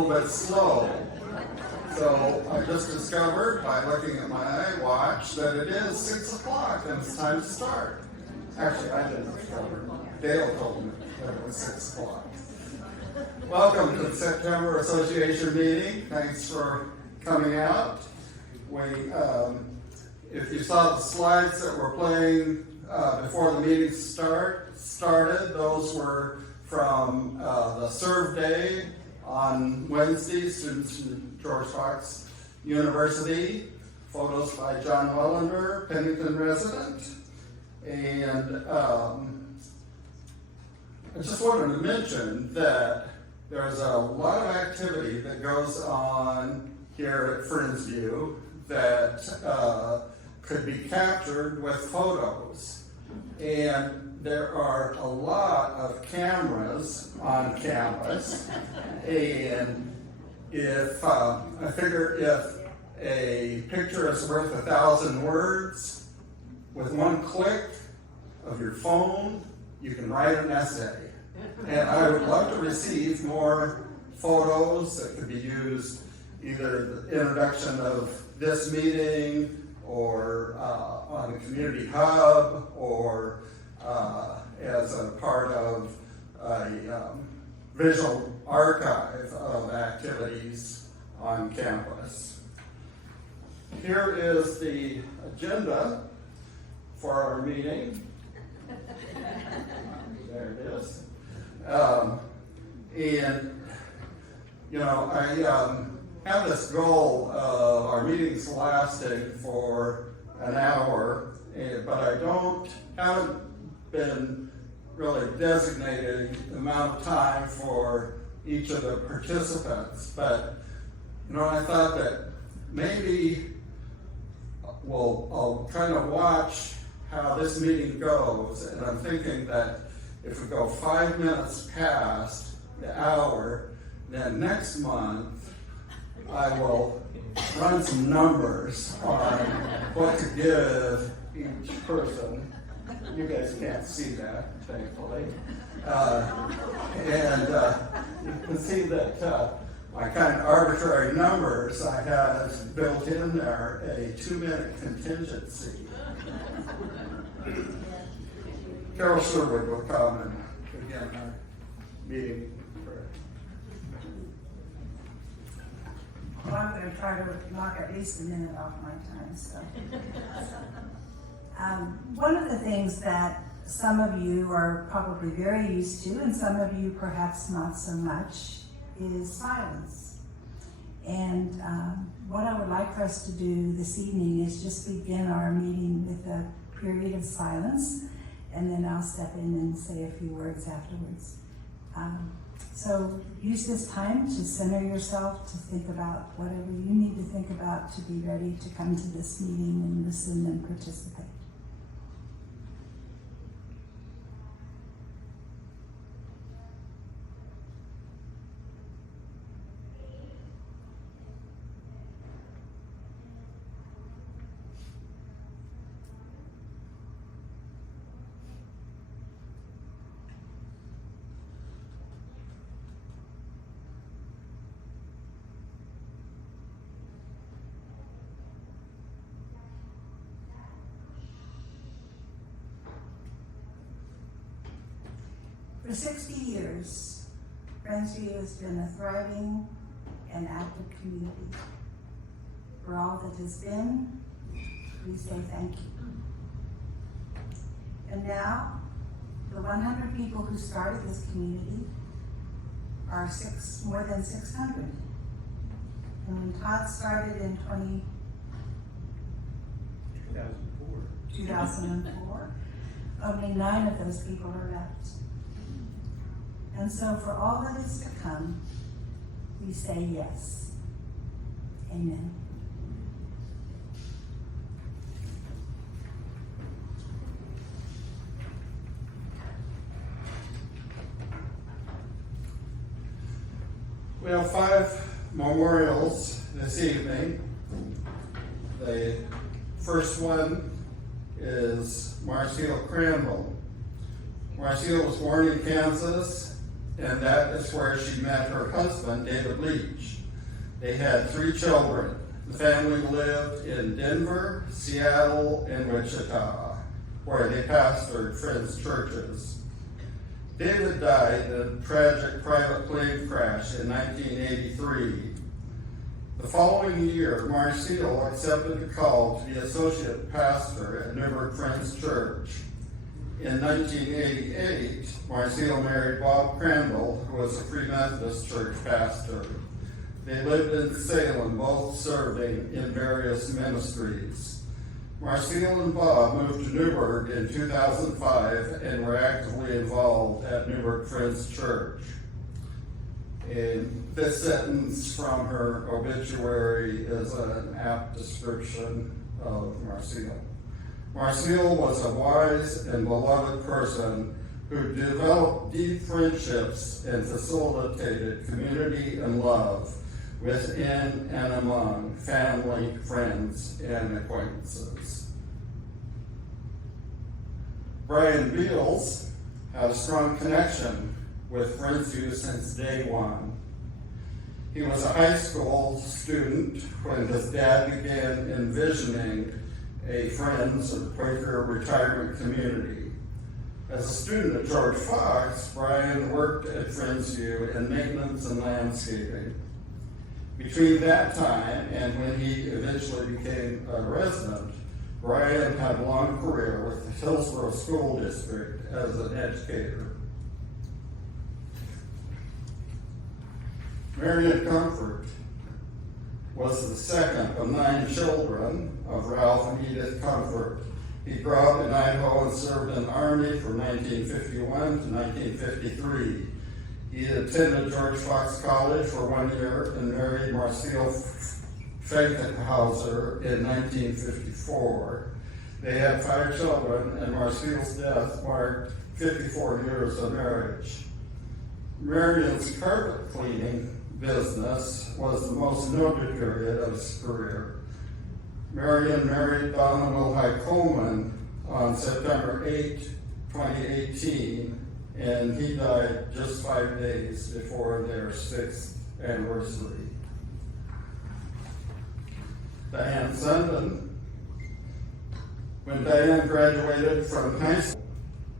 little bit slow. So I just discovered by looking at my watch that it is 6 o'clock and it's time to start. Actually, I didn't discover. Dale told me that it was 6 o'clock. Welcome to the September Association meeting. Thanks for coming out. If you saw the slides that were playing before the meeting started, those were from the Serve Day on Wednesday, students from George Fox University, photos by John Wellender, Pennington resident, and I just wanted to mention that there's a lot of activity that goes on here at Friendsview that could be captured with photos. And there are a lot of cameras on campus. And I figure if a picture is worth 1,000 words, with one click of your phone, you can write an essay. And I would love to receive more photos that could be used, either the introduction of this meeting, or on the community hub, or as a part of a visual archive of activities on campus. Here is the agenda for our meeting. There it is. And, you know, I have this goal of our meetings lasting for an hour, but I haven't been really designating the amount of time for each of the participants. But, you know, I thought that maybe I'll kind of watch how this meeting goes, and I'm thinking that if we go 5 minutes past the hour, then next month I will run some numbers on what to give each person. You guys can't see that, thankfully. And you can see that my kind of arbitrary numbers, I have built in there a 2-minute contingency. Carol Sherwood will come and begin our meeting. Well, I'm going to try to knock at least a minute off my time. So, one of the things that some of you are probably very used to, and some of you perhaps not so much, is silence. And what I would like for us to do this evening is just begin our meeting with a period of silence, and then I'll step in and say a few words afterwards. So use this time to center yourself, to think about whatever you need to think about to be ready to come to this meeting and listen and participate. For 60 years, Friendsview has been a thriving and active community. For all that has been, we say thank you. And now, the 100 people who started this community are more than 600. And when Todd started in 2004, only 9 of those people are left. And so for all that is to come, we say yes. Amen. We have 5 memorials this evening. The first one is Marcile Crandall. Marcile was born in Kansas and that is where she met her husband, David Leach. They had 3 children. The family lived in Denver, Seattle, and Wichita, where they pastored Friends churches. David died in a tragic private plane crash in 1983. The following year, Marcile accepted the call to be associate pastor at Newburgh Friends Church. In 1988, Marcile married Bob Crandall, who was a Free Methodist Church pastor. They lived in Salem, both serving in various ministries. Marcile and Bob moved to Newburgh in 2005 and were actively involved at Newburgh Friends Church. And this sentence from her obituary is an apt description of Marcile. Marcile was a wise and beloved person who developed deep friendships and facilitated community and love within and among family, friends, and acquaintances. Brian Beals had a strong connection with Friendsview since day one. He was a high school student when his dad began envisioning a Friends or Quaker retirement community. As a student at George Fox, Brian worked at Friendsview in maintenance and landscaping. Between that time and when he eventually became a resident, Brian had a long career with the Hillsborough School District as an educator. Marion Comfort was the second of 9 children of Ralph and Edith Comfort. He grew up in Idaho and served in the Army from 1951 to 1953. He attended George Fox College for 1 year and married Marcile Frankenhauser in 1954. They had 5 children, and Marcile's death marked 54 years of marriage. Marion's carpet cleaning business was the most noted period of his career. Marion married Donald Wilhite Coleman on September 8, 2018, and he died just 5 days before their 6th anniversary. Diane Sundin. When Diane graduated from high school,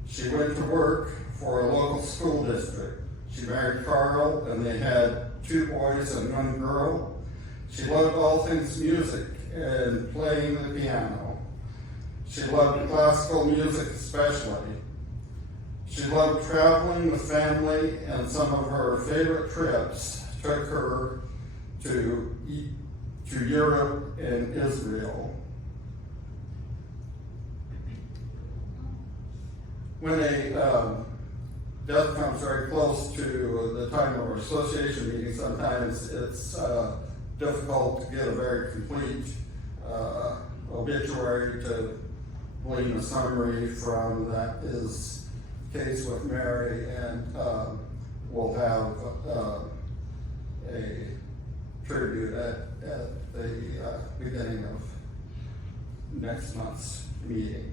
she went to work for a local school district. She married Carl, and they had 2 boys and 1 girl. She loved all things music and playing the piano. She loved classical music especially. She loved traveling with family, and some of her favorite trips took her to Europe and Israel. When a death comes very close to the time of our association meeting, sometimes it's difficult to get a very complete obituary to glean a summary from. That is the case with Mary, and we'll have a tribute at the beginning of next month's meeting.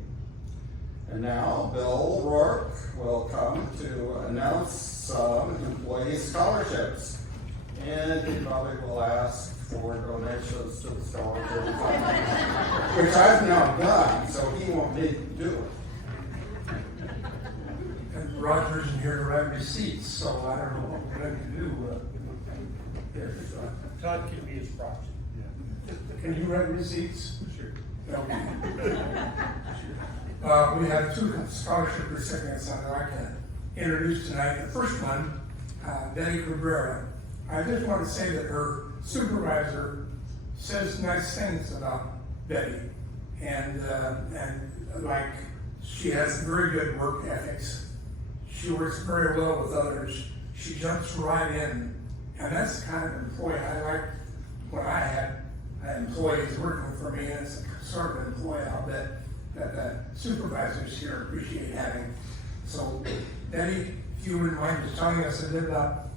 And now Bill Rourke will come to announce some employee scholarships. And he probably will ask for donations to the scholarship fund, which I've now done, so he won't need to do it. And Roger isn't here to write receipts, so I don't know what we're going to do. Todd can be his proxy. Can you write receipts? Sure. Okay. We have 2 scholarship recipients that I can introduce tonight. The first one, Betty Cabrera. I just want to say that her supervisor says nice things about Betty, and like she has very good work ethics. She works very well with others. She jumps right in, and that's the kind of employee I like. When I had employees working for me, and it's a sort of employee I'll bet that the supervisors here appreciate having. So, Betty, if you wouldn't mind just telling us a bit about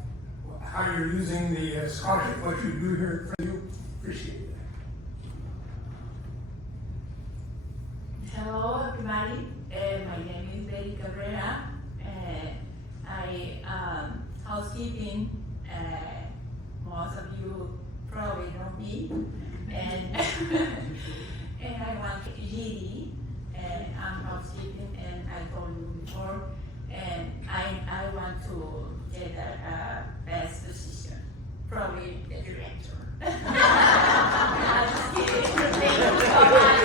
how you're using the scholarship, what you do here at Friendsview, appreciate it. Hello, everybody. My name is Betty Cabrera. I And and I want Lily, and I'm housekeeping, and I told you before, and I want to get a best position, probably the director. I'm just kidding. Thank you so much.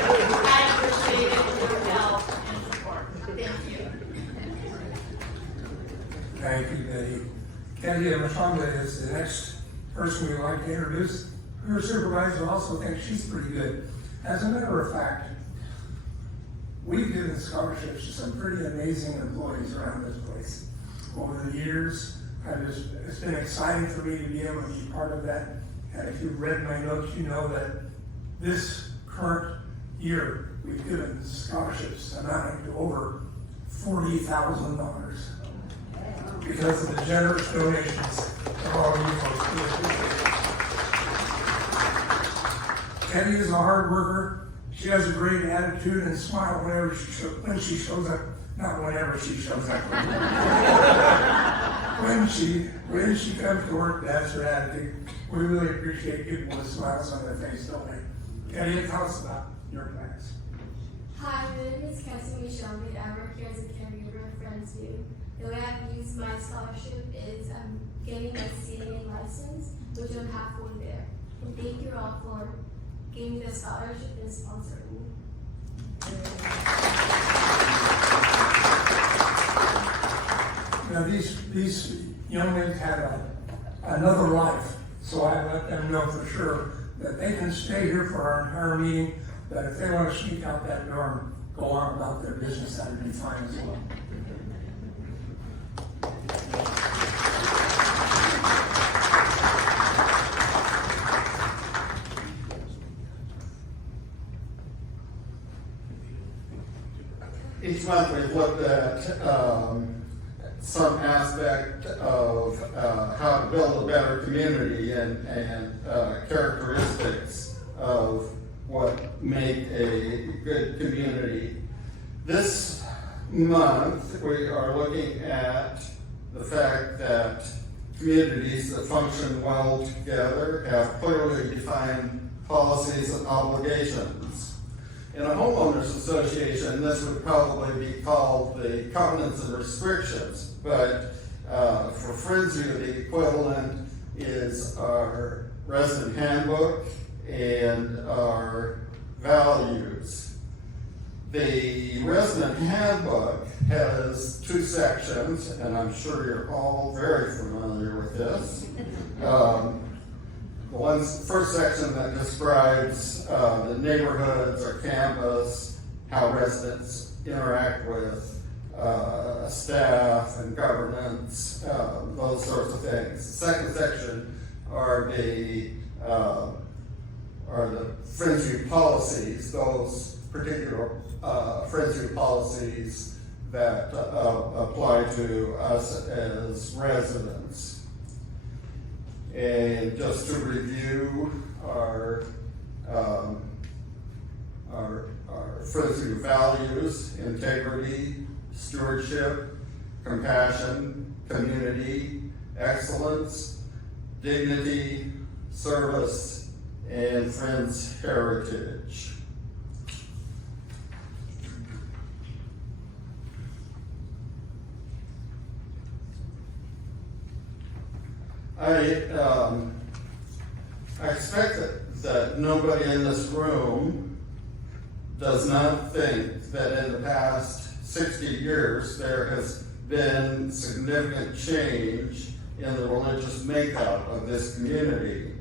I appreciate your help and support. Thank you. Thank you, Betty. Candy Mashonda is the next person we'd like to introduce. Her supervisor also thinks she's pretty good. As a matter of fact, we've given scholarships to some pretty amazing employees around this place. Over the years, it's been exciting for me to be able to be part of that. And if you've read my notes, you know that this current year, we've given scholarships amounting to over $40,000 because of the generous donations of all you folks. Kenny is a hard worker. She has a great attitude and smile when she shows up. Not whenever she shows up. when she comes to work, that's her attitude. We really appreciate people with smiles on their face, don't we? Kenny, tell us about your plans. Hi, my name is Christina. I work here as a caregiver at Friendsview. The way I've used my scholarship is I'm getting a CNA license, which I don't have one there. And thank you all for giving me the scholarship and sponsoring me. Now these young ladies have another life, so I let them know for sure that they can stay here for our entire meeting, but if they want to sneak out that door and go on about their business, that would be fine as well. Each month we've looked at some aspect of how to build a better community and characteristics of what make a good community. This month we are looking at the fact that communities that function well together have clearly defined policies and obligations. In a homeowners association, this would probably be called the covenants and restrictions, but for Friendsview, the equivalent is our resident handbook and our values. The resident handbook has two sections, and I'm sure you're all very familiar with this. The first section that describes the neighborhoods or campus, how residents interact with staff and governance, those sorts of things. The second section are the Friendsview policies, those particular Friendsview policies that apply to us as residents. And just to review our Friendsview values: integrity, stewardship, compassion, community, excellence, dignity, service, and Friends heritage. I expect that nobody in this room does not think that in the past 60 years there has been significant change in the religious makeup of this community.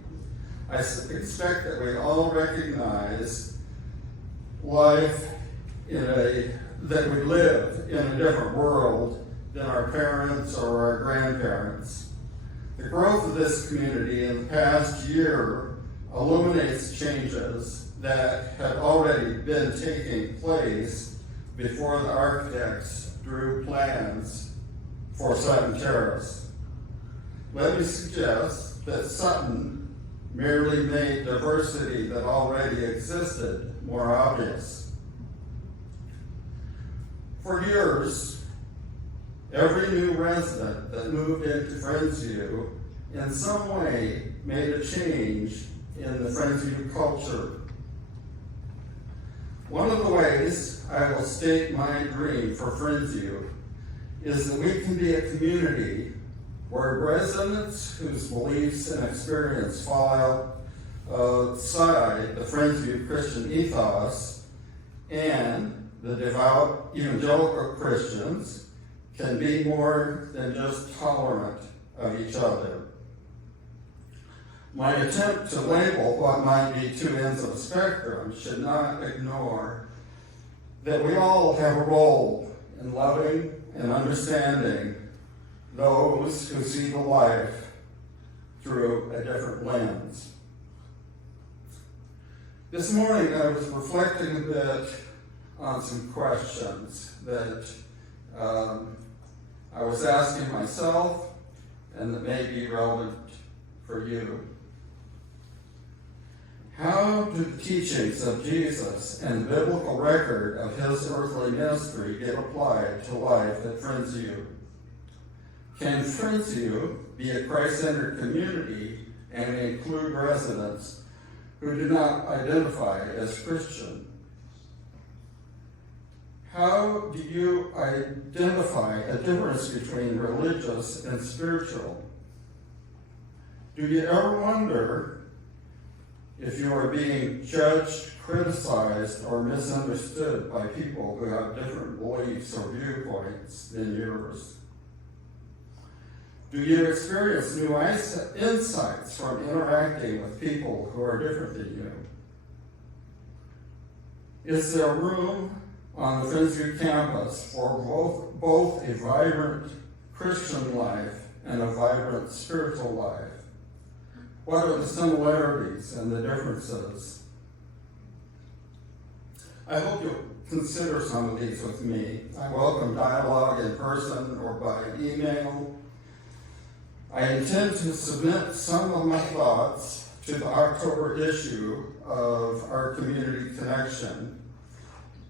I expect that we all recognize that we live in a different world than our parents or our grandparents. The growth of this community in the past year illuminates changes that had already been taking place before the architects drew plans for Sutton Terrace. Let me suggest that Sutton merely made diversity that already existed more obvious. For years, every new resident that moved into Friendsview in some way made a change in the Friendsview culture. One of the ways I will state my dream for Friendsview is that we can be a community where residents whose beliefs and experience fall outside the Friendsview Christian ethos and the devout evangelical Christians can be more than just tolerant of each other. My attempt to label what might be two ends of the spectrum should not ignore that we all have a role in loving and understanding those who see the life through a different lens. This morning I was reflecting a bit on some questions that I was asking myself and that may be relevant for you. How do the teachings of Jesus and the biblical record of his earthly ministry get applied to life at Friendsview? Can Friendsview be a Christ-centered community and include residents who do not identify as Christian? How do you identify a difference between religious and spiritual? Do you ever wonder if you are being judged, criticized, or misunderstood by people who have different beliefs or viewpoints than yours? Do you experience new insights from interacting with people who are different than you? Is there room on the Friendsview campus for both a vibrant Christian life and a vibrant spiritual life? What are the similarities and the differences? I hope you'll consider some of these with me. I welcome dialogue in person or by email. I intend to submit some of my thoughts to the October issue of our Community Connection.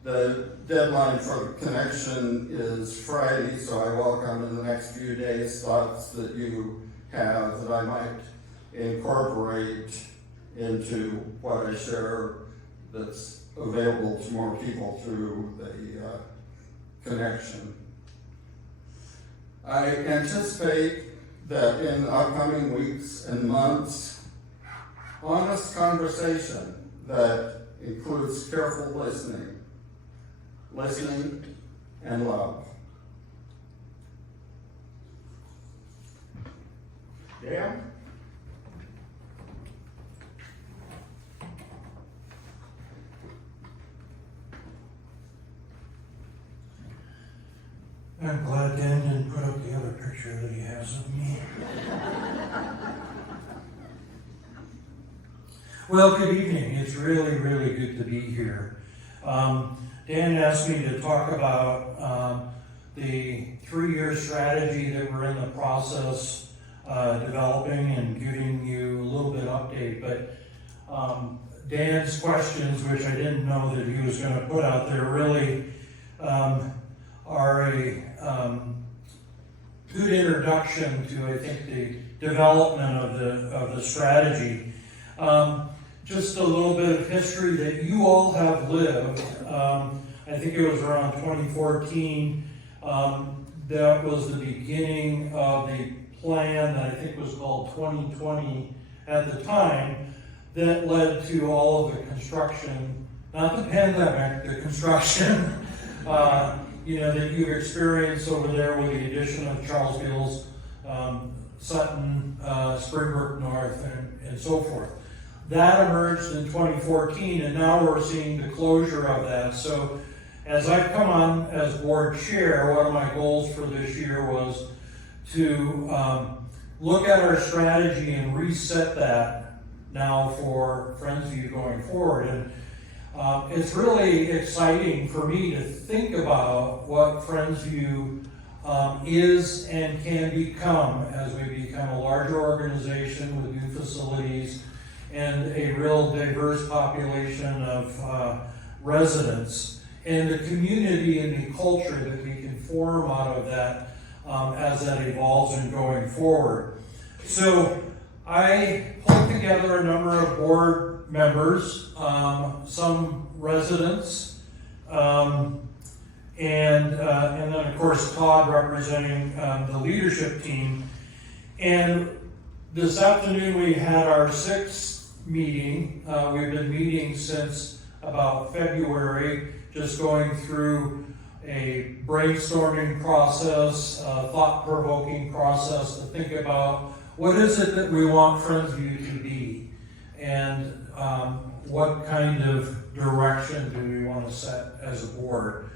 The deadline for the connection is Friday, so I welcome in the next few days thoughts that you have that I might incorporate into what I share that's available to more people through the connection. I anticipate that in the upcoming weeks and months, honest conversation that includes careful listening and love. Dan? I'm glad Dan didn't put up the other picture that he has of me. Well, good evening. It's really, really good to be here. Dan asked me to talk about the 3-year strategy that we're in the process developing and giving you a little bit update. But Dan's questions, which I didn't know that he was going to put out there, really are a good introduction to, I think, the development of the strategy. Just a little bit of history that you all have lived. I think it was around 2014. That was the beginning of the plan that I think was called 2020 at the time, that led to all of the construction, not the pandemic, the construction, that you've experienced over there with the addition of Charles Beals, Sutton, Springbrook North, and so forth. That emerged in 2014, and now we're seeing the closure of that. So as I've come on as board chair, one of my goals for this year was to look at our strategy and reset that now for Friendsview going forward. And it's really exciting for me to think about what Friendsview is and can become as we become a larger organization with new facilities and a real diverse population of residents, and the community and the culture that we can form out of that as that evolves and going forward. So I pulled together a number of board members, some residents, and then of course Todd representing the leadership team. And this afternoon we had our 6th meeting. We've been meeting since about February, just going through a brainstorming process, a thought-provoking process to think about what is it that we want Friendsview to be, and what kind of direction do we want to set as a board.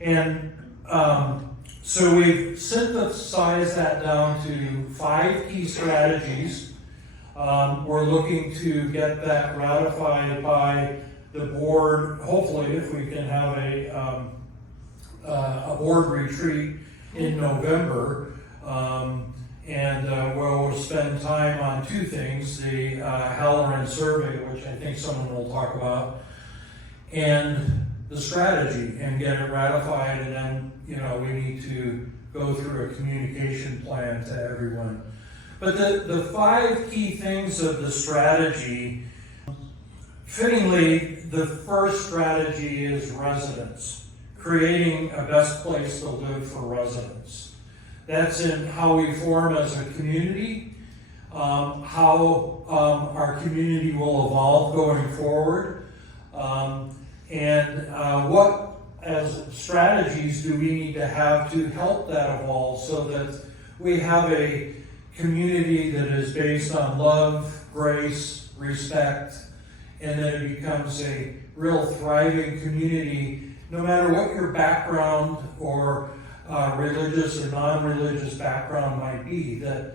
And so we've synthesized that down to 5 key strategies. We're looking to get that ratified by the board, hopefully if we can have a board retreat in November. We'll spend time on 2 things, the Halloran survey, which I think someone will talk about, and the strategy, and get it ratified, and then, we need to go through a communication plan to everyone. But the 5 key things of the strategy, fittingly, the first strategy is residents, creating a best place to live for residents. That's in how we form as a community, how our community will evolve going forward, and what as strategies do we need to have to help that evolve so that we have a community that is based on love, grace, respect, and that it becomes a real thriving community, no matter what your background or religious or non-religious background might be, that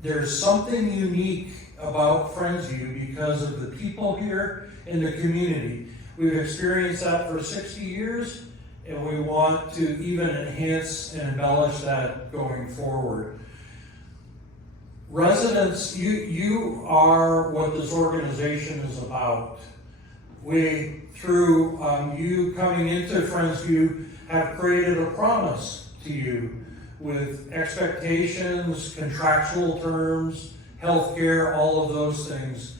there's something unique about Friendsview because of the people here in the community. We've experienced that for 60 years, and we want to even enhance and embellish that going forward. Residents, you are what this organization is about. We, through you coming into Friendsview, have created a promise to you with expectations, contractual terms, healthcare, all of those things.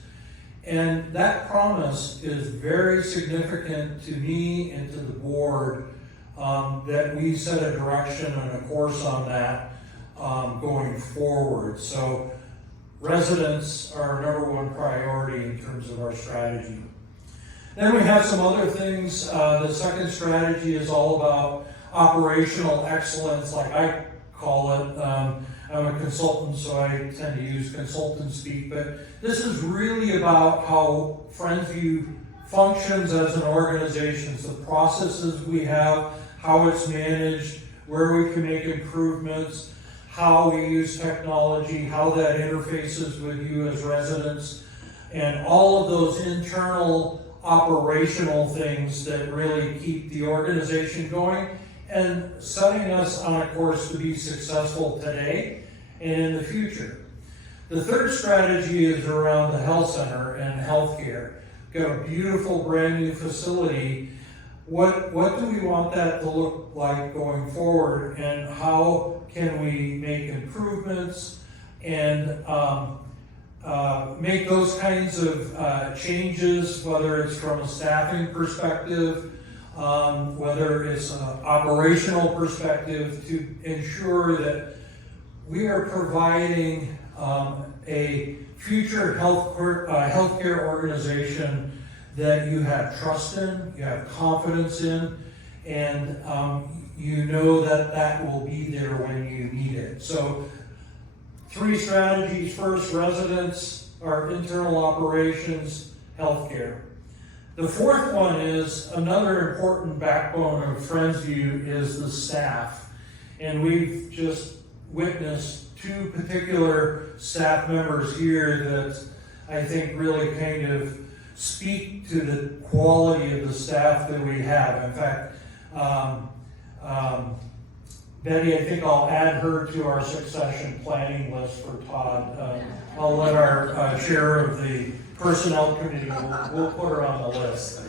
And that promise is very significant to me and to the board, that we set a direction and a course on that going forward. So residents are our number 1 priority in terms of our strategy. Then we have some other things. The second strategy is all about operational excellence, like I call it. I'm a consultant, so I tend to use consultant speak, but this is really about how Friendsview functions as an organization, the processes we have, how it's managed, where we can make improvements, how we use technology, how that interfaces with you as residents, and all of those internal operational things that really keep the organization going and setting us on a course to be successful today and in the future. The third strategy is around the health center and healthcare. Got a beautiful brand new facility. What do we want that to look like going forward, and how can we make improvements and make those kinds of changes, whether it's from a staffing perspective, whether it's an operational perspective, to ensure that we are providing a future healthcare organization that you have trust in, you have confidence in, and you know that will be there when you need it. So 3 strategies. First, residents, our internal operations, healthcare. The fourth one is another important backbone of Friendsview is the staff. And we've just witnessed 2 particular staff members here that I think really kind of speak to the quality of the staff that we have. In fact, Betty, I think I'll add her to our succession planning list for Todd. I'll let our chair of the personnel committee, we'll put her on the list.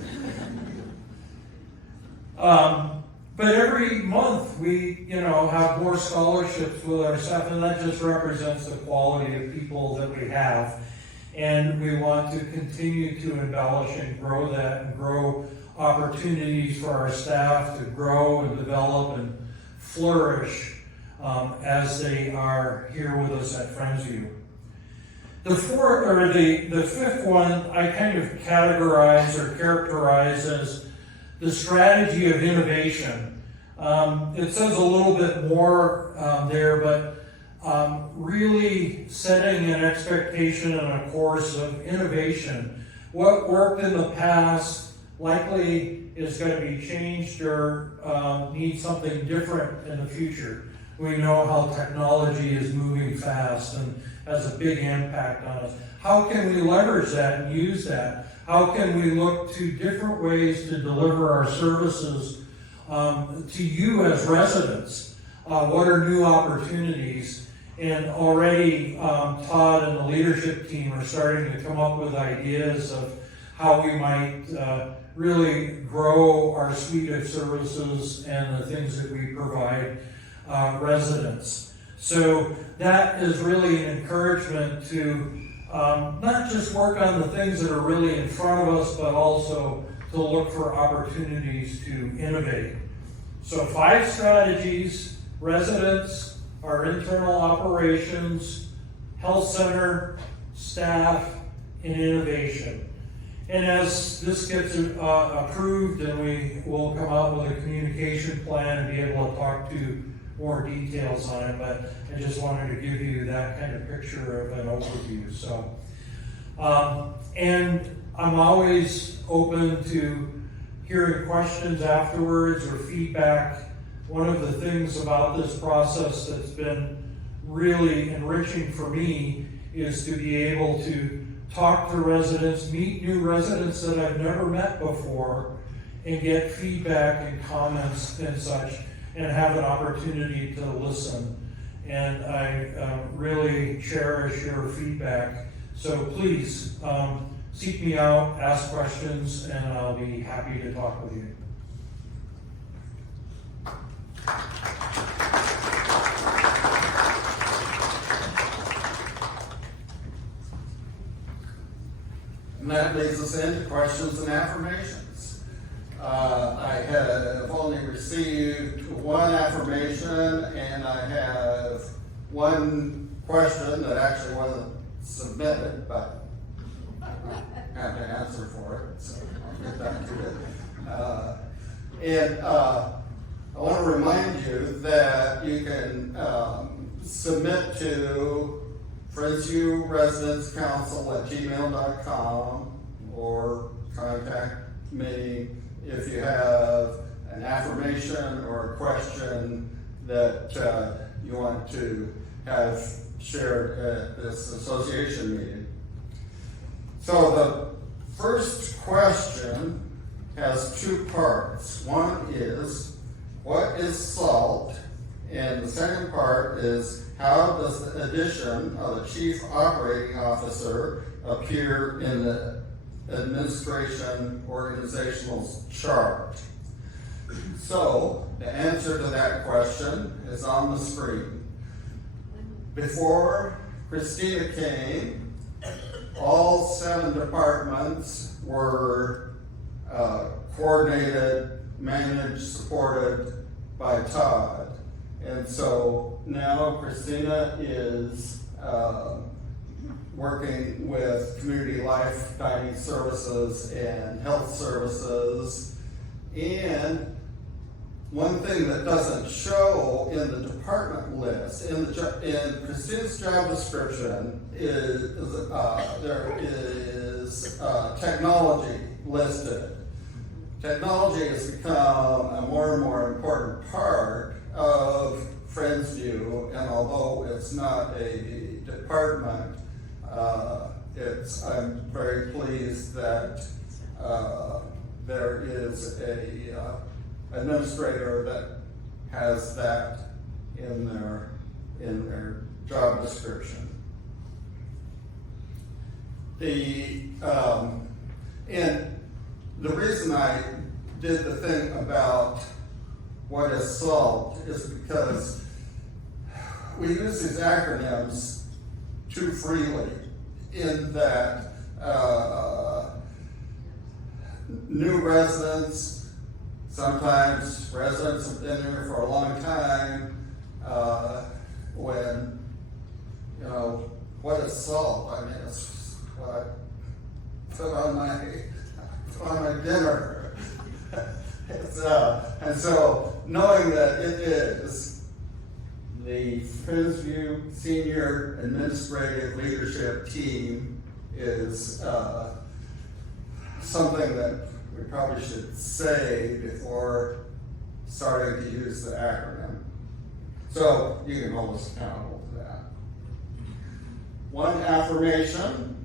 But every month we, have more scholarships with our staff, and that just represents the quality of people that we have. And we want to continue to embellish and grow that, and grow opportunities for our staff to grow and develop and flourish as they are here with us at Friendsview. The fifth one I kind of categorize or characterize as the strategy of innovation. It says a little bit more there, but really setting an expectation and a course of innovation. What worked in the past likely is going to be changed or needs something different in the future. We know how technology is moving fast and has a big impact on us. How can we leverage that and use that? How can we look to different ways to deliver our services to you as residents? What are new opportunities? And already Todd and the leadership team are starting to come up with ideas of how we might really grow our suite of services and the things that we provide residents. So that is really an encouragement to not just work on the things that are really in front of us, but also to look for opportunities to innovate. So 5 strategies: residents, our internal operations, health center, staff, and innovation. And as this gets approved, and we will come out with a communication plan and be able to talk to more details on it, but I just wanted to give you that kind of picture of an overview. So, and I'm always open to hearing questions afterwards or feedback. One of the things about this process that's been really enriching for me is to be able to talk to residents, meet new residents that I've never met before, and get feedback and comments and such, and have an opportunity to listen. And I really cherish your feedback. So please seek me out, ask questions, and I'll be happy to talk with you. And that leads us into questions and affirmations. I have only received one affirmation, and I have one question that actually wasn't submitted, but I have to answer for it, so I'll get back to it. And I want to remind you that you can submit to friendsviewresidentscouncil@gmail.com or contact me if you have an affirmation or a question that you want to have shared at this association meeting. So the first question has 2 parts. One is, what is SALT? And the second part is, how does the addition of a chief operating officer appear in the administration organizational chart? So the answer to that question is on the screen. Before Christina came, all 7 departments were coordinated, managed, supported by Todd. And so now Christina is working with community life, dining services, and health services. And one thing that doesn't show in the department list, in Christina's job description, is there is technology listed. Technology has become a more and more important part of Friendsview, and although it's not a department, I'm very pleased that there is a administrator that has that in their job description. And the reason I did the thing about what is SALT is because we use these acronyms too freely in that new residents, sometimes residents have been here for a long time, when, you know, what is SALT? I mean, it's what I put on my dinner. It's, and so knowing that it is the Friendsview Senior Administrative Leadership Team is something that we probably should say before starting to use the acronym. So you can hold us accountable to that. One affirmation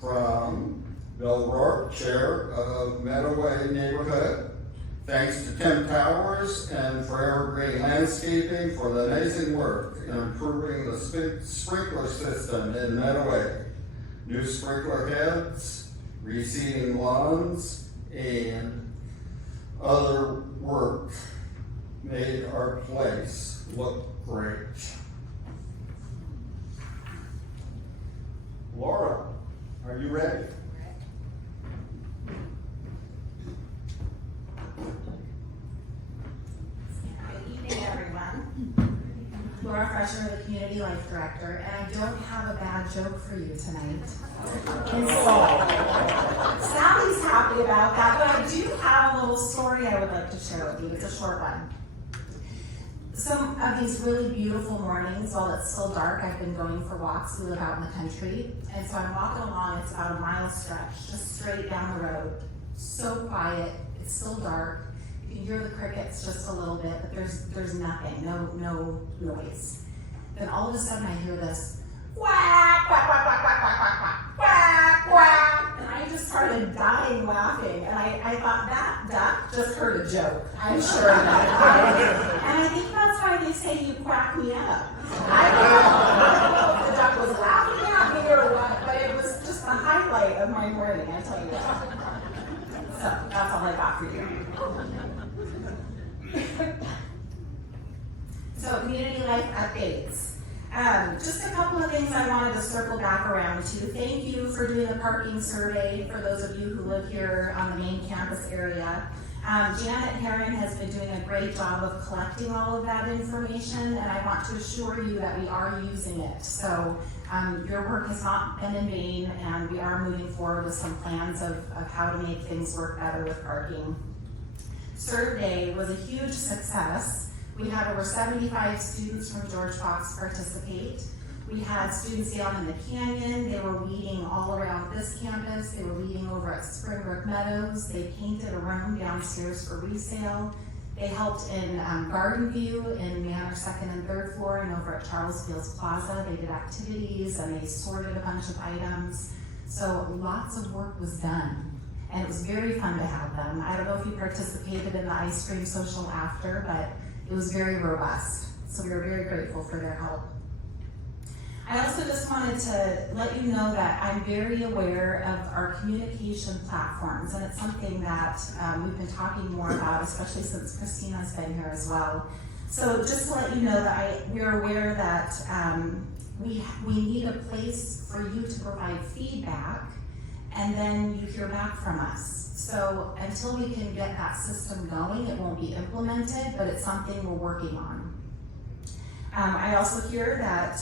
from Bill Rourke, Chair of Meadowway Neighborhood. Thanks to Tim Towers and Forever Green Landscaping for the amazing work in improving the sprinkler system in Meadowway. New sprinkler heads, reseeding lawns, and other work made our place look great. Lora, are you ready? Good evening, everyone. Lora Froescher, the Community Life Director, and I don't have a bad joke for you tonight. Sally's happy about that, but I do have a little story I would like to share with you. It's a short one. Some of these really beautiful mornings, while it's still dark, I've been going for walks. We live out in the country, and so I'm walking along. It's about a mile stretch, just straight down the road. So quiet. It's still dark. You can hear the crickets just a little bit, but there's nothing, no noise. Then all of a sudden I hear this quack, quack, quack, quack, quack, quack, quack, quack, quack, and I just started dying laughing. And I thought that duck just heard a joke. I'm sure of that. And I think that's why they say you quack me up. I don't know if the duck was laughing at me or what, but it was just the highlight of my morning, I tell you what. So that's all I got for you. So community life updates. Just a couple of things I wanted to circle back around to. Thank you for doing the parking survey for those of you who live here on the main campus area. Janet Herron has been doing a great job of collecting all of that information, and I want to assure you that we are using it. So your work has not been in vain, and we are moving forward with some plans of how to make things work better with parking. Serve Day was a huge success. We had over 75 students from George Fox participate. We had students down in the canyon. They were weeding all around this campus. They were weeding over at Springbrook Meadows. They painted a room downstairs for resale. They helped in Garden View in Manor 2nd and 3rd floor and over at Charles Beals Plaza. They did activities and they sorted a bunch of items. So lots of work was done. And it was very fun to have them. I don't know if you participated in the ice cream social after, but it was very robust. So we were very grateful for their help. I also just wanted to let you know that I'm very aware of our communication platforms, and it's something that we've been talking more about, especially since Christina's been here as well. So just to let you know that we're aware that we need a place for you to provide feedback, and then you hear back from us. So until we can get that system going, it won't be implemented, but it's something we're working on. I also hear that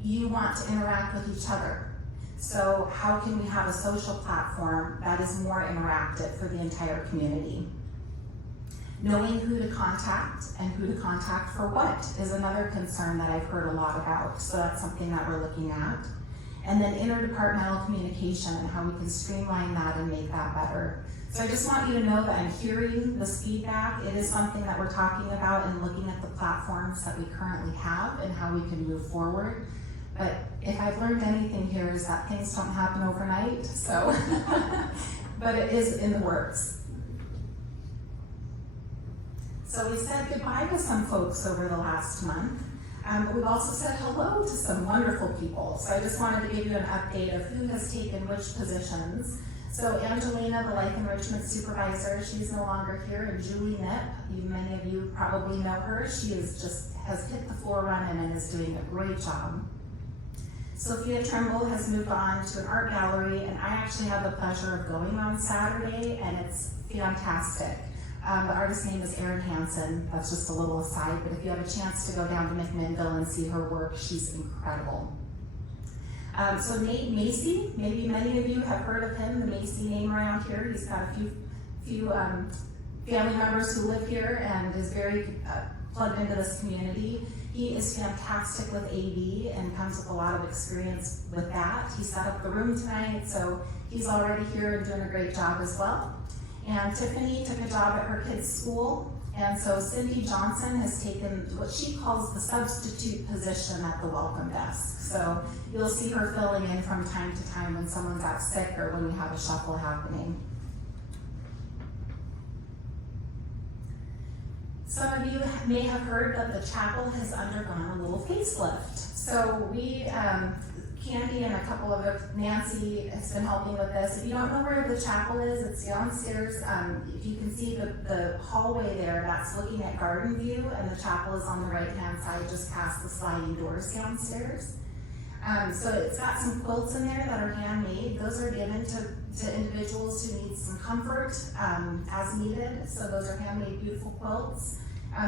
you want to interact with each other. So how can we have a social platform that is more interactive for the entire community? Knowing who to contact and who to contact for what is another concern that I've heard a lot about. So that's something that we're looking at. And then interdepartmental communication and how we can streamline that and make that better. So I just want you to know that I'm hearing this feedback. It is something that we're talking about and looking at the platforms that we currently have and how we can move forward. But if I've learned anything here is that things don't happen overnight, so, but it is in the works. So we said goodbye to some folks over the last month. We've also said hello to some wonderful people. So I just wanted to give you an update of who has taken which positions. So Angelina, the life enrichment supervisor, she's no longer here, and Julie Nip, many of you probably know her. She has hit the floor running and is doing a great job. Sophia Trimble has moved on to an art gallery, and I actually have the pleasure of going on Saturday, and it's fantastic. The artist's name is Erin Hansen. That's just a little aside, but if you have a chance to go down to McMinnville and see her work, she's incredible. So Nate Macy, maybe many of you have heard of him, the Macy name around here. He's got a few family members who live here and is very plugged into this community. He is fantastic with AV and comes with a lot of experience with that. He set up the room tonight, so he's already here and doing a great job as well. And Tiffany took a job at her kids' school, and so Cindy Johnson has taken what she calls the substitute position at the welcome desk. So you'll see her filling in from time to time when someone's out sick or when we have a shuffle happening. Some of you may have heard that the chapel has undergone a little facelift. So we, Candy and a couple of Nancy has been helping with this. If you don't know where the chapel is, it's downstairs. If you can see the hallway there, that's looking at Garden View, and the chapel is on the right-hand side, just past the sliding doors downstairs. So it's got some quilts in there that are handmade. Those are given to individuals who need some comfort as needed. So those are handmade, beautiful quilts.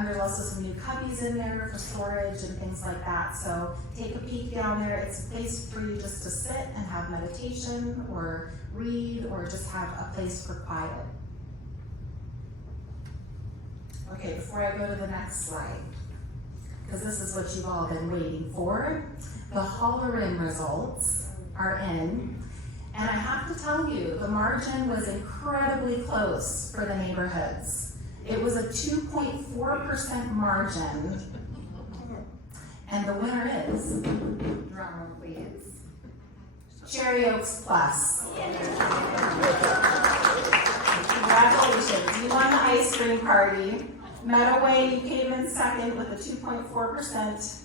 There's also some new cubbies in there for storage and things like that. So take a peek down there. It's a place for you just to sit and have meditation or read or just have a place for quiet. Okay, before I go to the next slide, because this is what you've all been waiting for, the Holler-In results are in. And I have to tell you, the margin was incredibly close for the neighborhoods. It was a 2.4% margin, and the winner is, drum roll please, Cherry Oaks Plus. Congratulations, you won the ice cream party. Meadoway, you came in second with a 2.4%.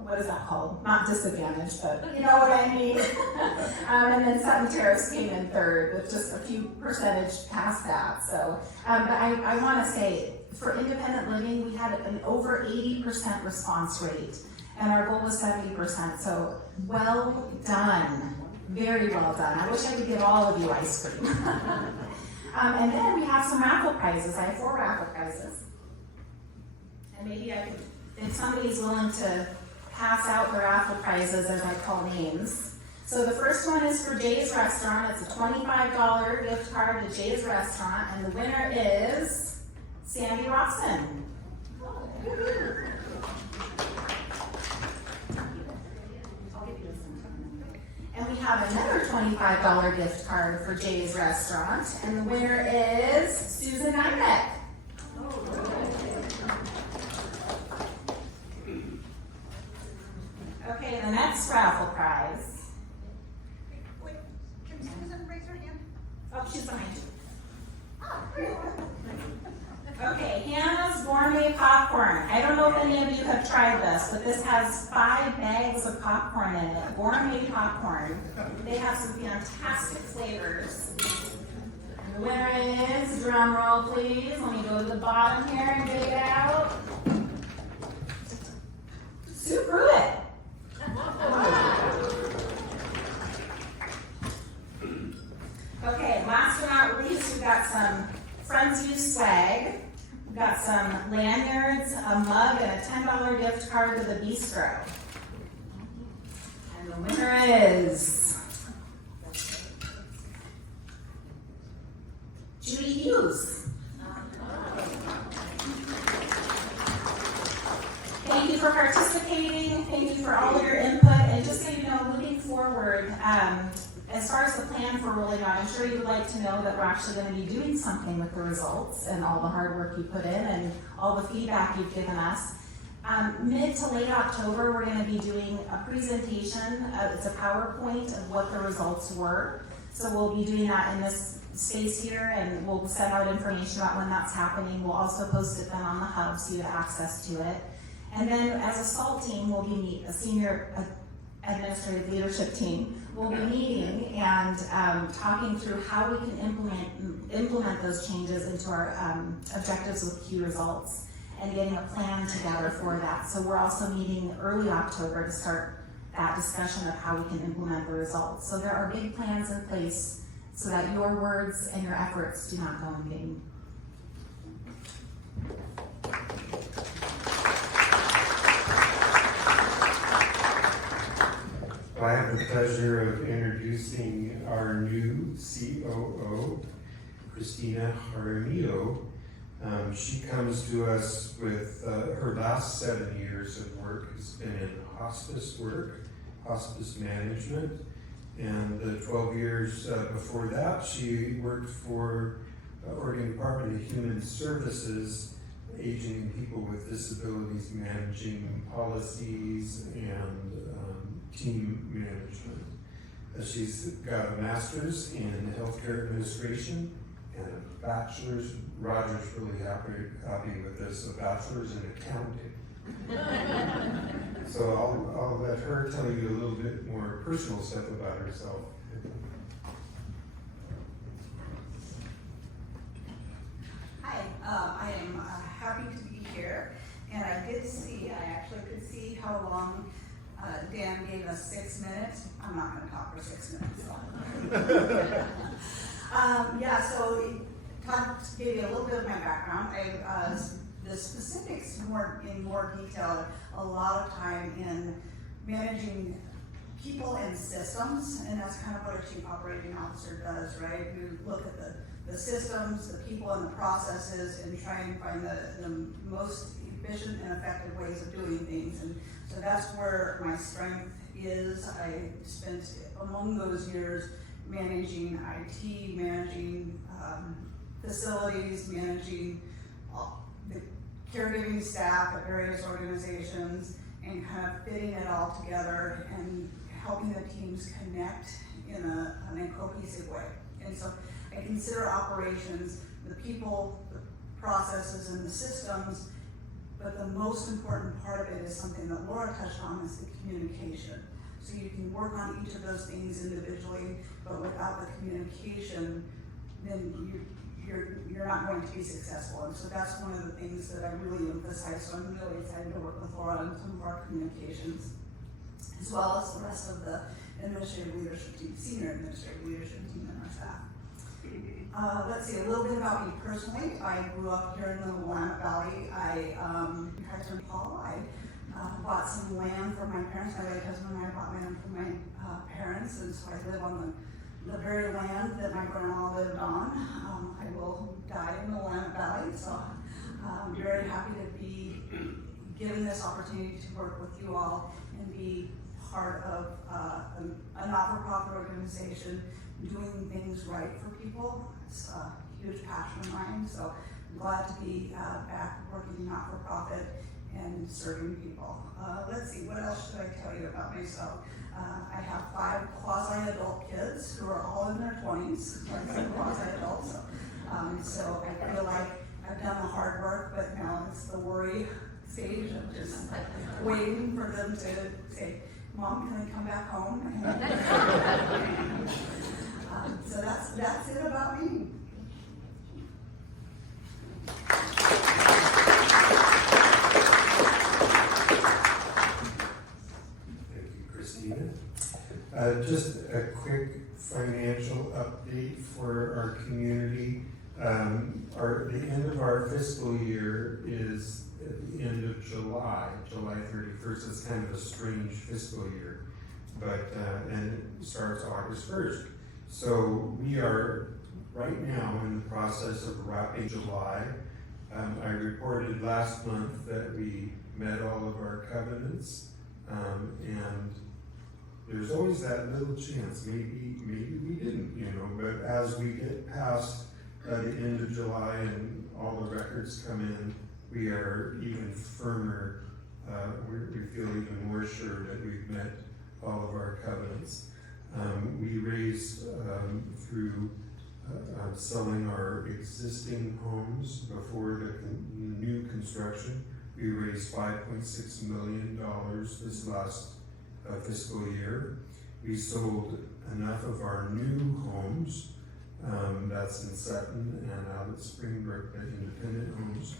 What is that called? Not disadvantage, but you know what I mean. And then Sutton Terrace came in third with just a few percentage past that. So, but I want to say, for independent living, we had an over 80% response rate, and our goal was 70%. So, well done, very well done. I wish I could give all of you ice cream. And then we have some raffle prizes. I have 4 raffle prizes, and maybe I could, if somebody's willing to pass out the raffle prizes as I call names. So the first one is for Jay's Restaurant. It's a $25 gift card to Jay's Restaurant, and the winner is Sandy Robson. And we have another $25 gift card for Jay's Restaurant, and the winner is Susan Nybeck. Okay, the next raffle prize. Wait, can Susan raise her hand? Oh, she's behind you. Okay, Hannah's Gourmet Popcorn. I don't know if any of you have tried this, but this has 5 bags of popcorn in it. Gourmet popcorn. They have some fantastic flavors. And the winner is, drum roll please. Let me go to the bottom here and dig it out. Sue Pruitt. Okay, last but not least, we've got some Friendsview swag. We've got some lanyards, a mug, and a $10 gift card to the bistro. And the winner is Judy Hughes. Thank you for participating. Thank you for all of your input. And just so you know, moving forward, as far as the plan for rolling out, I'm sure you would like to know that we're actually going to be doing something with the results and all the hard work you put in and all the feedback you've given us. Mid to late October, we're going to be doing a presentation. It's a PowerPoint of what the results were. So we'll be doing that in this space here, and we'll send out information about when that's happening. We'll also post it then on the hub so you have access to it. And then as a SALT team, we'll be administrative leadership team will be meeting and talking through how we can implement those changes into our objectives with key results and getting a plan together for that. So we're also meeting early October to start that discussion of how we can implement the results. So there are big plans in place so that your words and your efforts do not go in vain. I have the pleasure of introducing our new COO, Christina Jaramillo. She comes to us with her last 7 years of work has been in hospice work, hospice management, and the 12 years before that, she worked for Oregon Department of Human Services, aging people with disabilities, managing policies and team management. She's got a master's in healthcare administration and a bachelor's. Roger's really happy with this, a bachelor's in accounting. So I'll let her tell you a little bit more personal stuff about herself. Hi, I am happy to be here, and I actually could see how long Dan gave us 6 minutes. I'm not going to talk for 6 minutes. So Todd gave you a little bit of my background. The specifics in more detail, a lot of time in managing people and systems, and that's kind of what a chief operating officer does, right? You look at the systems, the people and the processes, and try and find the most efficient and effective ways of doing things. And so that's where my strength is. I spent among those years managing IT, managing facilities, managing the caregiving staff at various organizations, and kind of fitting it all together and helping the teams connect in a cohesive way. And so I consider operations the people, the processes, and the systems, but the most important part of it is something that Lora touched on, is the communication. So you can work on each of those things individually, but without the communication, then you're not going to be successful. And so that's one of the things that I really emphasize. So I'm really excited to work with Lora on some of our communications, as well as the rest of the administrative leadership team, senior administrative leadership team, and our staff. Let's see, a little bit about me personally. I grew up here in the Willamette Valley. I turned Paul. I bought some land from my parents. My late husband and I bought land from my parents, and so I live on the very land that my grandma lived on. I will die in the Willamette Valley, so I'm very happy to be given this opportunity to work with you all and be part of a not-for-profit organization doing things right for people. It's a huge passion of mine, so I'm glad to be back working not-for-profit and serving people. Let's see, what else should I tell you about myself? I have 5 quasi-adult kids who are all in their 20s, like quasi-adults. So I feel like I've done the hard work, but now it's the worry stage of just waiting for them to say, Mom, can I come back home? So that's it about me. Just a quick financial update for our community. The end of our fiscal year is at the end of July 31st. It's kind of a strange fiscal year, but and it starts August 1st. So we are right now in the process of wrapping July. I reported last month that we met all of our covenants, and there's always that little chance, maybe we didn't, but as we get past the end of July and all the records come in, we are even firmer, we feel even more sure that we've met all of our covenants. We raised through selling our existing homes before the new construction, we raised $5.6 million this last fiscal year. We sold enough of our new homes, that's in Sutton and out at Springbrook, the independent homes,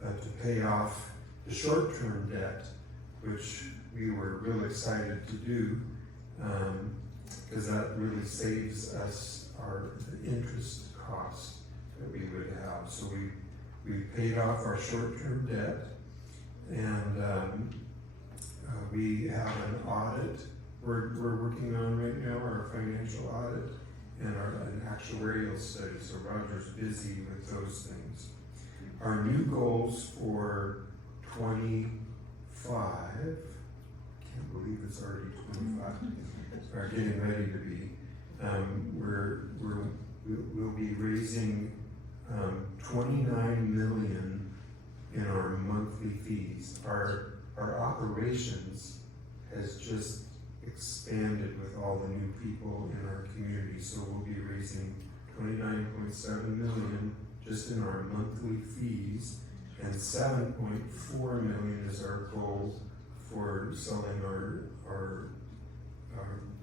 to pay off the short-term debt, which we were real excited to do, because that really saves us the interest cost that we would have. So we paid off our short-term debt, and we have an audit we're working on right now, our financial audit and an actuarial study. So Roger's busy with those things. Our new goals for 25, can't believe it's already 25, are getting ready to be. We'll be raising 29 million in our monthly fees. Our operations has just expanded with all the new people in our community, so we'll be raising 29.7 million just in our monthly fees, and 7.4 million is our goal for selling our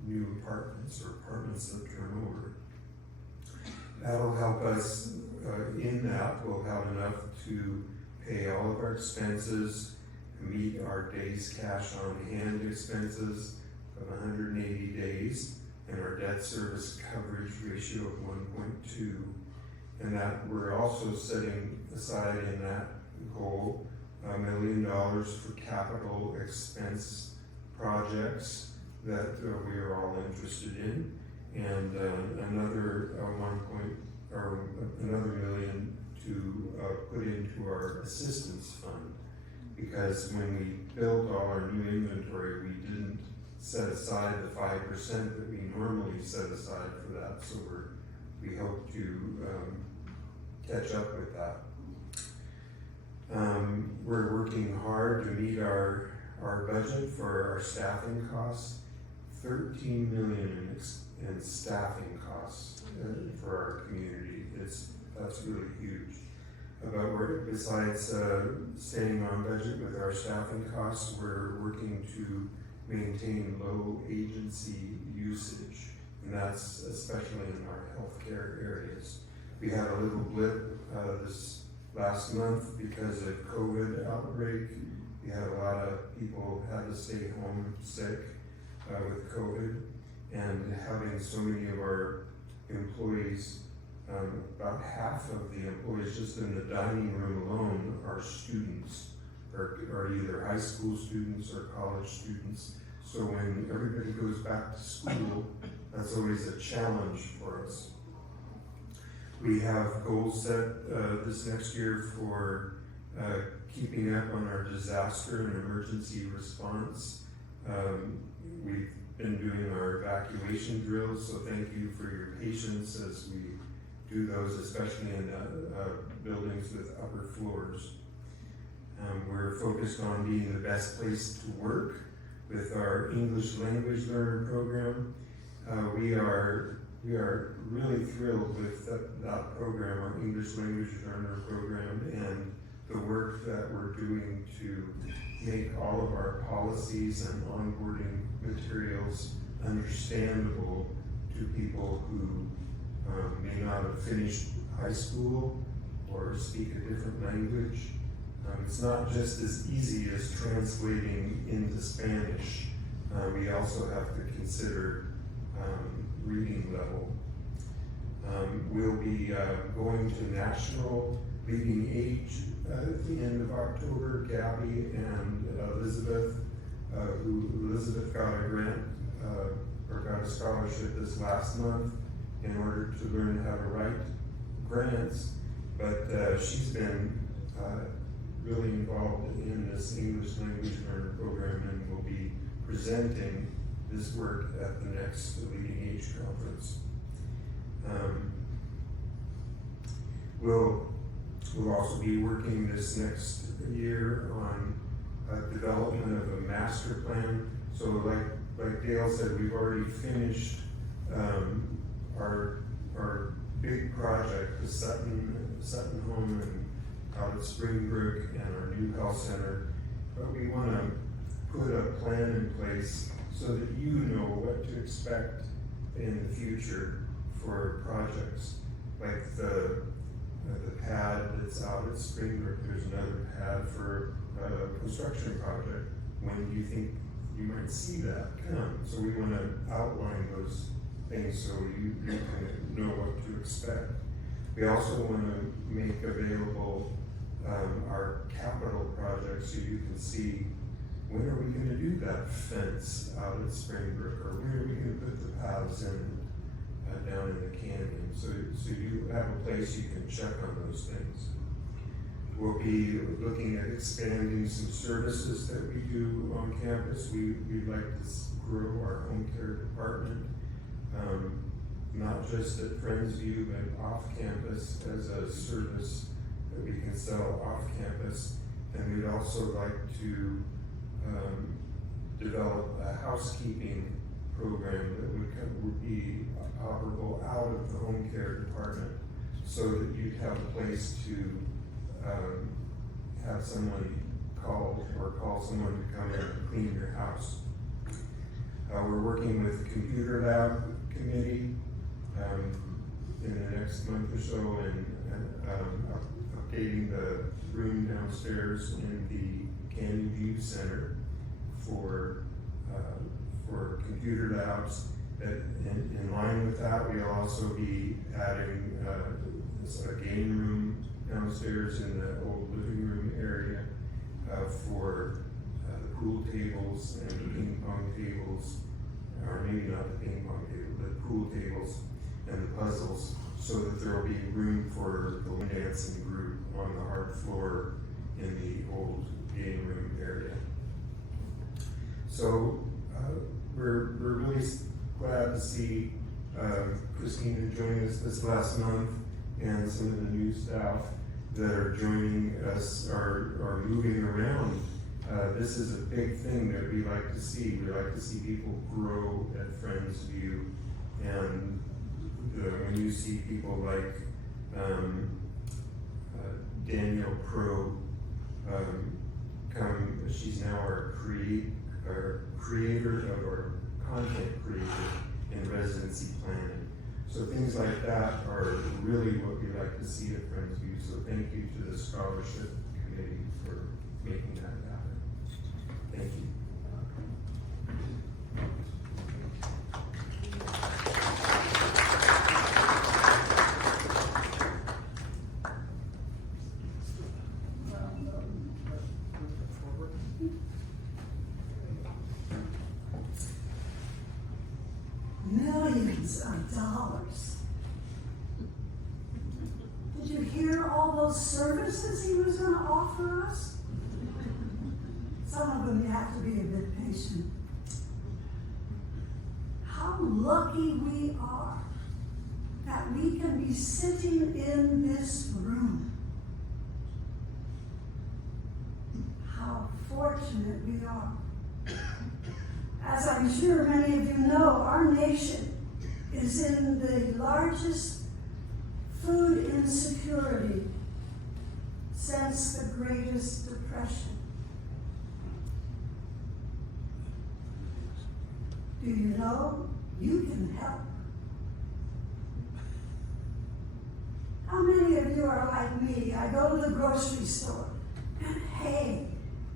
new apartments, or apartments that turn over. That'll help us, in that we'll have enough to pay all of our expenses, meet our days cash on hand expenses of 180 days, and our debt service coverage ratio of 1.2. And that we're also setting aside in that goal $1 million for capital expense projects that we are all interested in, and another million to put into our assistance fund, because when we built all our new inventory, we didn't set aside the 5% that we normally set aside for that. So we hope to catch up with that. We're working hard to meet our budget for our staffing costs. 13 million in staffing costs for our community. That's really huge. Besides staying on budget with our staffing costs, we're working to maintain low agency usage, and that's especially in our healthcare areas. We had a little blip this last month because of COVID outbreak. We had a lot of people had to stay home sick with COVID, and having so many of our employees, about half of the employees just in the dining room alone are students, are either high school students or college students. So when everybody goes back to school, that's always a challenge for us. We have goals set this next year for keeping up on our disaster and emergency response. We've been doing our evacuation drills, so thank you for your patience as we do those, especially in buildings with upper floors. We're focused on being the best place to work with our English language learner program. We are really thrilled with that program, our English language learner program, and the work that we're doing to make all of our policies and onboarding materials understandable to people who may not have finished high school or speak a different language. It's not just as easy as translating into Spanish. We also have to consider reading level. We'll be going to National Leading Age at the end of October. Gabby and Elizabeth, Elizabeth got a grant or got a scholarship this last month in order to learn how to write grants, but she's been really involved in this English language learner program and will be presenting this work at the next Leading Age conference. We'll also be working this next year on development of a master plan. So like Dale said, we've already finished our big project, the Sutton home and out at Springbrook and our new health center. But we want to put a plan in place so that you know what to expect in the future for projects. Like the pad that's out at Springbrook, there's another pad for a construction project. When do you think you might see that come? So we want to outline those things so you can know what to expect. We also want to make available our capital projects so you can see when are we going to do that fence out at Springbrook, or when are we going to put the paths in down in the canyon, so you have a place you can check on those things. We'll be looking at expanding some services that we do on campus. We'd like to grow our home care department, not just at Friendsview, but off campus as a service that we can sell off campus. And we'd also like to develop a housekeeping program that would be operable out of the home care department, so that you'd have a place to have someone call someone to come in and clean your house. We're working with the computer lab committee in the next month or so, and updating the room downstairs in the Canyon View Center for computer labs. In line with that, we'll also be adding a game room downstairs in the old living room area for the pool tables and the ping pong tables, or maybe not the ping pong table, the pool tables and the puzzles, so that there will be room for the dancing group on the hard floor in the old game room area. So we're really glad to see Christina join us this last month, and some of the new staff that are joining us are moving around. This is a big thing that we like to see. We like to see people grow at Friendsview, and when you see people like Danielle Pro come, she's now our creator of our content creator in residency planning. So things like that are really what we like to see at Friendsview. So thank you to the scholarship committee for making that happen. Thank you. Millions of dollars. Did you hear all those services he was going to offer us? Some of them you have to be a bit patient. How lucky we are that we can be sitting in this room. How fortunate we are. As I'm sure many of you know, our nation is in the largest food insecurity since the Greatest Depression. Do you know you can help? How many of you are like me? I go to the grocery store and hey,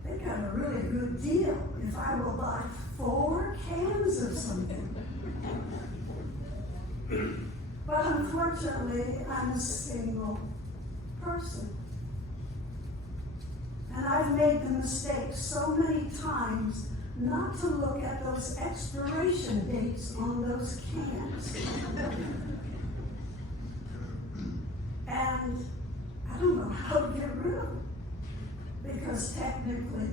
they got a really good deal if I will buy 4 cans of something. But unfortunately, I'm a single person. And I've made the mistake so many times not to look at those expiration dates on those cans. And I don't know how to get rid of them. Because technically,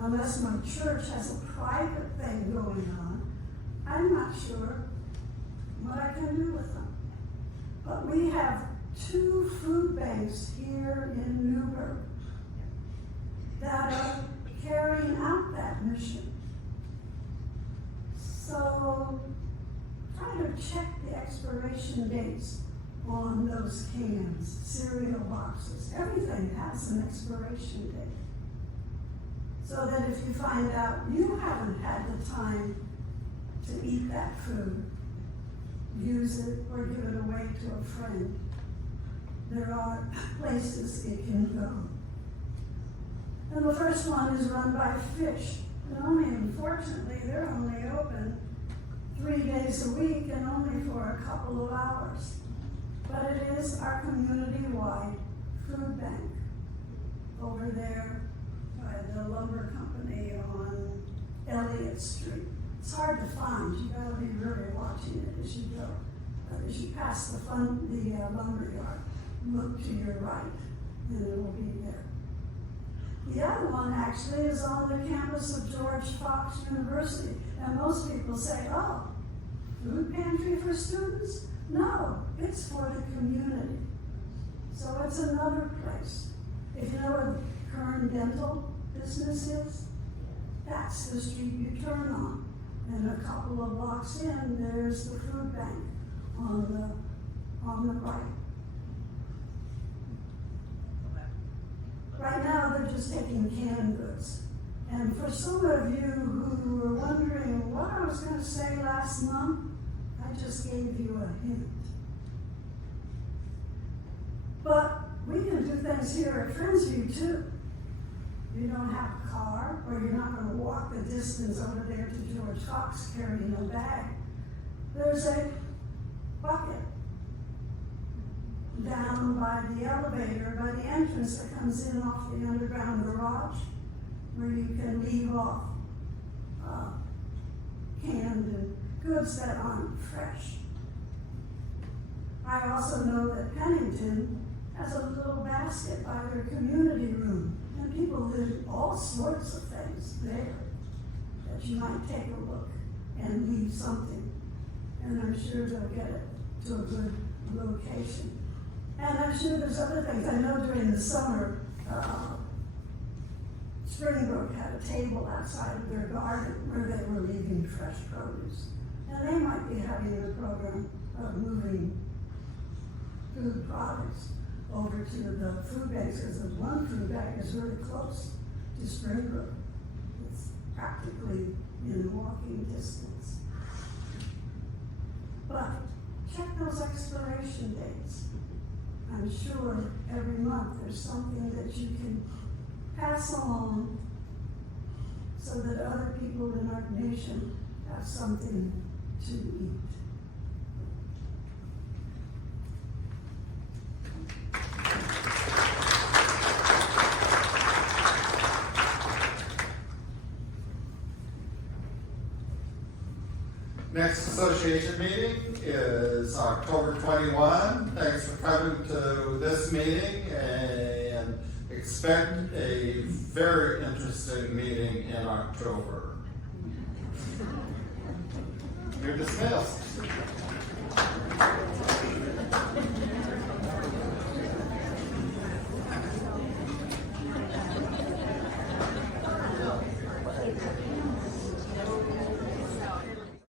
unless my church has a private thing going on, I'm not sure what I can do with them. But we have 2 food banks here in Newburgh that are carrying out that mission. So try to check the expiration dates on those cans, cereal boxes. Everything has an expiration date. So that if you find out you haven't had the time to eat that food, use it or give it away to a friend, there are places it can go. And the first one is run by Fish. And only, unfortunately, they're only open 3 days a week and only for a couple of hours. But it is our community-wide food bank over there by the lumber company on Elliott Street. It's hard to find. You gotta be really watching it as you go. As you pass the lumber yard, look to your right, and it will be there. The other one actually is on the campus of George Fox University, and most people say, "Oh, food pantry for students?" No, it's for the community. So it's another place. If you know where the Kern Dental business is, that's the street you turn on. And a couple of blocks in, there's the food bank on the right. Right now, they're just taking canned goods. And for some of you who were wondering what I was going to say last month, I just gave you a hint. But we can do things here at Friendsview too. You don't have a car, or you're not going to walk the distance over there to George Fox carrying a bag. There's a bucket down by the elevator, by the entrance that comes in off the underground garage, where you can leave off canned and goods that aren't fresh. I also know that Pennington has a little basket by their community room, and people leave all sorts of things there that you might take a look and leave something, and I'm sure they'll get it to a good location. And I'm sure there's other things. I know during the summer, Springbrook had a table outside of their garden where they were leaving fresh produce. And they might be having a program of moving food products over to the food banks, because the one food bank is really close to Springbrook. It's practically in walking distance. But check those expiration dates. I'm sure every month there's something that you can pass along so that other people in our nation have something to eat. Next association meeting is October 21. Thanks for coming to this meeting, and expect a very interesting meeting in October. You're dismissed.